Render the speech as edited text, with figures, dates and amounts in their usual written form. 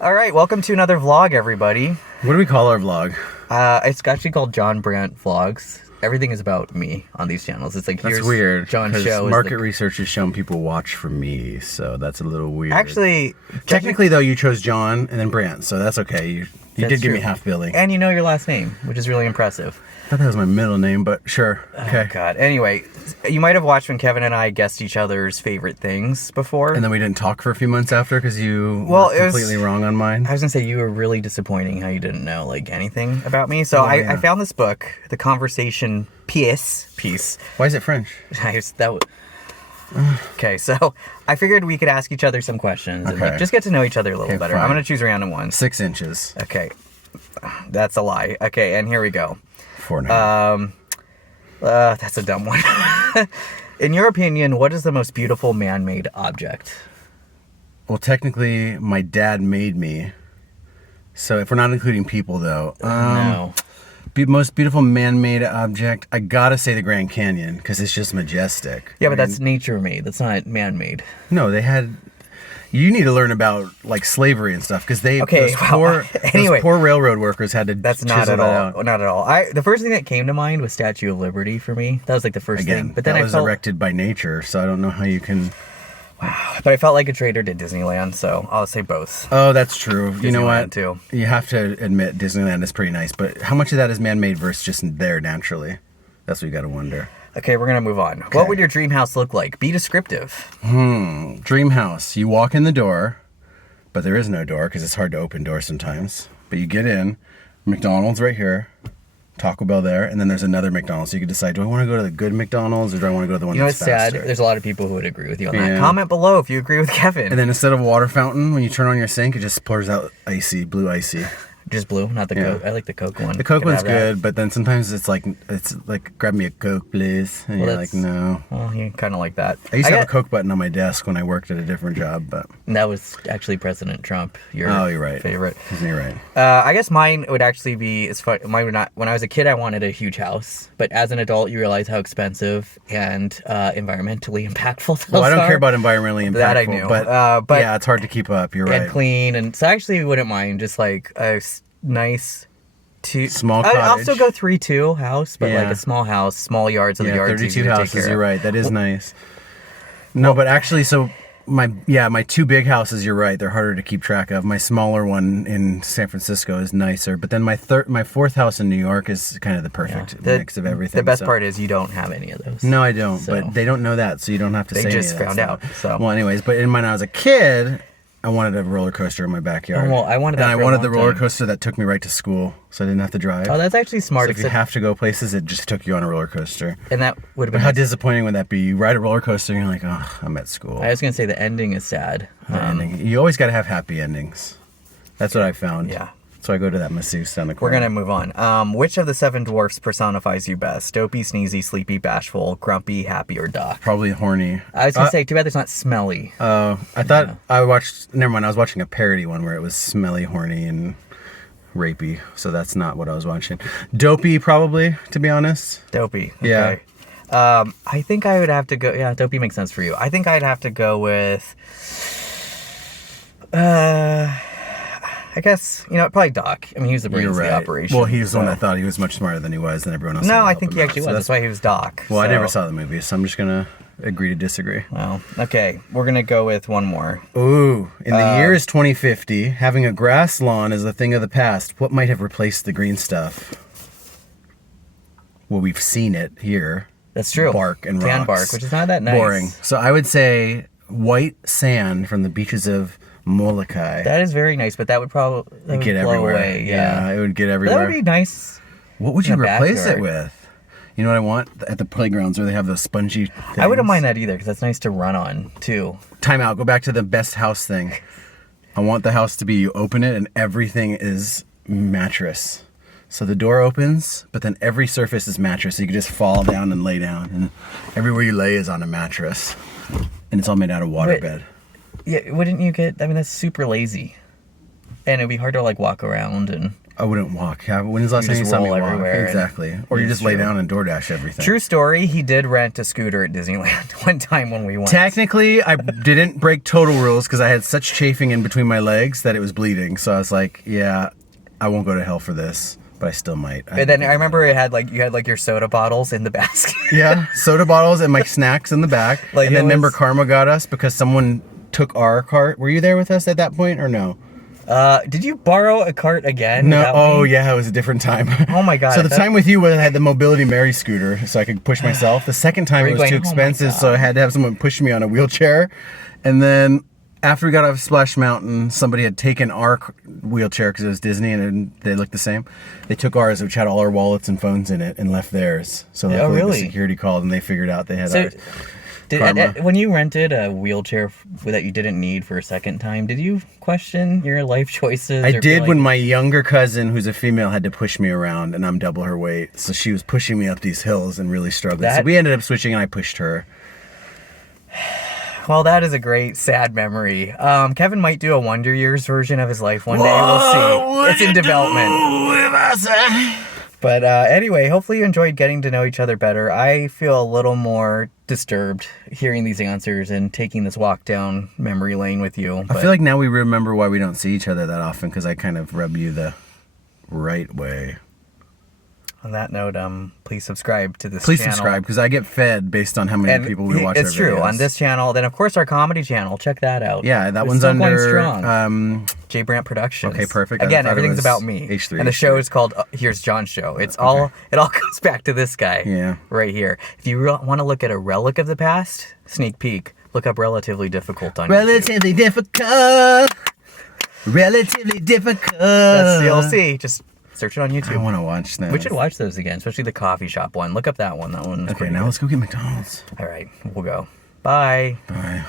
All right, welcome to another vlog, everybody. What do we call our vlog? It's actually called John Brandt Vlogs. Everything is about me on these channels. It's like, That's here's weird. John's show. Market research has shown people watch for me, so that's a little weird. Actually, technically though, you chose John and then Brandt, so that's okay. You That's did give true. me half billing. And you know your last name, which is really impressive. I thought that was my middle name, but sure. Okay. Oh, God. Anyway, you might have watched when Kevin and I guessed each other's favorite things before. And then we didn't talk for a few months after because you Well, were completely wrong on mine. I was gonna say, you were really disappointing how you didn't know like anything about me. So Yeah. I found this book, The Conversation Piece. Why is it French? Okay, so I figured we could ask each other some questions and like, Okay. just get to know each other a little Okay, better. fine. I'm gonna choose random ones. 6 inches. Okay, that's a lie. Okay, and here we go. 4.5. That's a dumb one. In your opinion, what is the most beautiful man-made object? Well, technically, my dad made me. So if we're not including people, though, No. most beautiful man-made object, I gotta say the Grand Canyon because it's just majestic. Yeah, but that's nature-made. That's not man-made. No, they had. You need to learn about like slavery and stuff because they Okay, those poor railroad workers had to. That's not chisel at that all. out. Not at all. The first thing that came to mind was Statue of Liberty for me. That was like the first Again, thing. But then that I was felt, erected by nature, so I don't know how you can. but I felt like a traitor to Disneyland, so I'll say both. Oh, that's true. You know Disneyland, what? too. You have to admit Disneyland is pretty nice, but how much of that is man-made versus just there naturally? That's what you got to wonder. Okay, we're gonna move on. What would your dream house look like? Be descriptive. Dream house. You walk in the door, but there is no door because it's hard to open doors sometimes. But you get in, McDonald's right here, Taco Bell there, and then there's another McDonald's. So you can decide, do I want to go to the good McDonald's or do I want to go to the one You know that's what's sad? faster? There's a lot of people who would agree with you on that. Yeah. Comment below if you agree with Kevin. And then instead of a water fountain, when you turn on your sink, it just pours out icy, blue icy. Just blue, not the Yeah. Coke. I like the Coke one. The Coke Could one's have that. good, but then sometimes it's like, grab me a Coke, please. And Well, you're like, that's- no. Well, you kind of like that. I used to have a Coke button on my desk when I worked at a different job, but That was actually President Trump. Your you're right. favorite. You're right. I guess mine would actually be. It's fun. Mine would not. When I was a kid, I wanted a huge house, but as an adult, you realize how expensive and environmentally impactful those Well, I don't are. care about environmentally impactful, That I knew. but But- yeah, it's hard to keep up. You're and right. clean, and so I actually wouldn't mind just like a nice two Small I'll cottage. still go 3-2 house, but like Yeah. a small house, small yards, so the Yeah, yards 32 easy to take houses. care You're of. right. That is nice. No, but actually, so my two big houses. You're right. They're harder to keep track of. My smaller one in San Francisco is nicer, but then my fourth house in New York is kind of the perfect The- mix of everything. The best so. part is you don't have any of those. No, I don't. So- But they don't know that, so you don't have to They say. just any of that found stuff. out, so. Well, anyways, but in when I was a kid, I wanted a roller coaster in my backyard. Oh, well, I wanted that and I for a wanted the long roller time. coaster that took me right to school, so I didn't have to drive. Oh, that's actually smart. So if you have to go places, it just took you on a roller coaster. And that would have But been how nice. disappointing would that be? You ride a roller coaster and you're like, oh, I'm at school. I was gonna say the ending is sad. You always got to have happy endings. That's what I found. Yeah. So I go to that masseuse down the We're corner. gonna move on. Which of the 7 dwarfs personifies you best? Dopey, sneezy, sleepy, bashful, grumpy, happy, or Doc? Probably horny. I was gonna say, too bad there's not smelly. Oh, I thought I watched. Never mind. I was watching a parody one where it was smelly, horny, and rapey. So that's not what I was watching. Dopey, probably, to be honest. Dopey. Yeah. Okay. I think I would have to go. Yeah, Dopey makes sense for you. I think I'd have to go with. I guess probably Doc. I mean, he was the brains You're of right. the operation. Well, he's the one so- that thought he was much smarter than he was, and everyone else. had No, to I help think him he out. actually So was. That's why he was Doc. Well, I never so- saw the movie, so I'm just gonna agree to disagree. Well, okay, we're gonna go with one more. Ooh, in the year is 2050, having a grass lawn is a thing of the past. What might have replaced the green stuff? Well, we've seen it here. That's true. Bark and Tan rocks. bark, which is not that nice. Boring. So I would say white sand from the beaches of Molokai. That is very nice, but that would probably get blow everywhere. away. Yeah. It would get But everywhere. that would be nice. What would you in a replace it backyard. with? You know what I want? At the playgrounds where they have those spongy things. I wouldn't mind that either because that's nice to run on too. Time out. Go back to the best house thing. I want the house to be you open it and everything is mattress. So the door opens, but then every surface is mattress. So you can just fall down and lay down, and everywhere you lay is on a mattress, and it's all made out of waterbed. Yeah, wouldn't you get? I mean, that's super lazy, and it'd be hard to like walk around and. I wouldn't walk. When is the last You time you just saw me roll walk? everywhere and- Exactly. Or you It's just lay true. down and DoorDash everything. True story, he did rent a scooter at Disneyland one time when we went. Technically, I didn't break total rules because I had such chafing in between my legs that it was bleeding. So I was like, yeah, I won't go to hell for this, but I still might. And then I remember you had like your soda bottles in the basket. Yeah, soda bottles and my snacks in the back. Like, and it then remember was- Karma got us because someone took our cart. Were you there with us at that point or no? Did you borrow a cart again? No. without Oh me? yeah, it was a different time. Oh my God, So the that- time with you was I had the Mobility Mary scooter, so I could push myself. The second time Were it you was going, too "Oh my expensive, so I God." had to have someone push me on a wheelchair. And then after we got off Splash Mountain, somebody had taken our wheelchair because it was Disney and they looked the same. They took ours, which had all our wallets and phones in it, and left theirs. So Oh, luckily really? the security called and they figured out they had So, ours. did, Karma. when you rented a wheelchair that you didn't need for a second time, did you question your life choices? I or feel did like- when my younger cousin, who's a female, had to push me around, and I'm double her weight. So she was pushing me up these hills and really struggling. So That- we ended up switching, and I pushed her. Well, that is a great sad memory. Kevin might do a Wonder Years version of his life one day. We'll see. It's in development. But anyway, hopefully you enjoyed getting to know each other better. I feel a little more disturbed hearing these answers and taking this walk down memory lane with you. I feel like now we remember why we don't see each other that often because I kind of rub you the right way. on that note, please subscribe to this Please channel. subscribe because I get fed based on how many people we watch. It's our true. videos. On this channel, then of course our comedy channel. Check that out. Yeah, that We're one's still going under. strong. J Brandt Productions. Okay, perfect. I Again, thought it everything's was about me. H3, And the H3. show is called Here's John's Show. It all comes back to this guy. Yeah. Right here. If you want to look at a relic of the past, sneak peek. Look up Relatively Difficult on YouTube. Relatively difficult. Relatively difficult. That's you'll see. Just search it on I YouTube. want to watch that. We should watch those again, especially the coffee shop one. Look up that one. That one's Okay, pretty now good. let's go get McDonald's. All right, we'll go. Bye. Bye.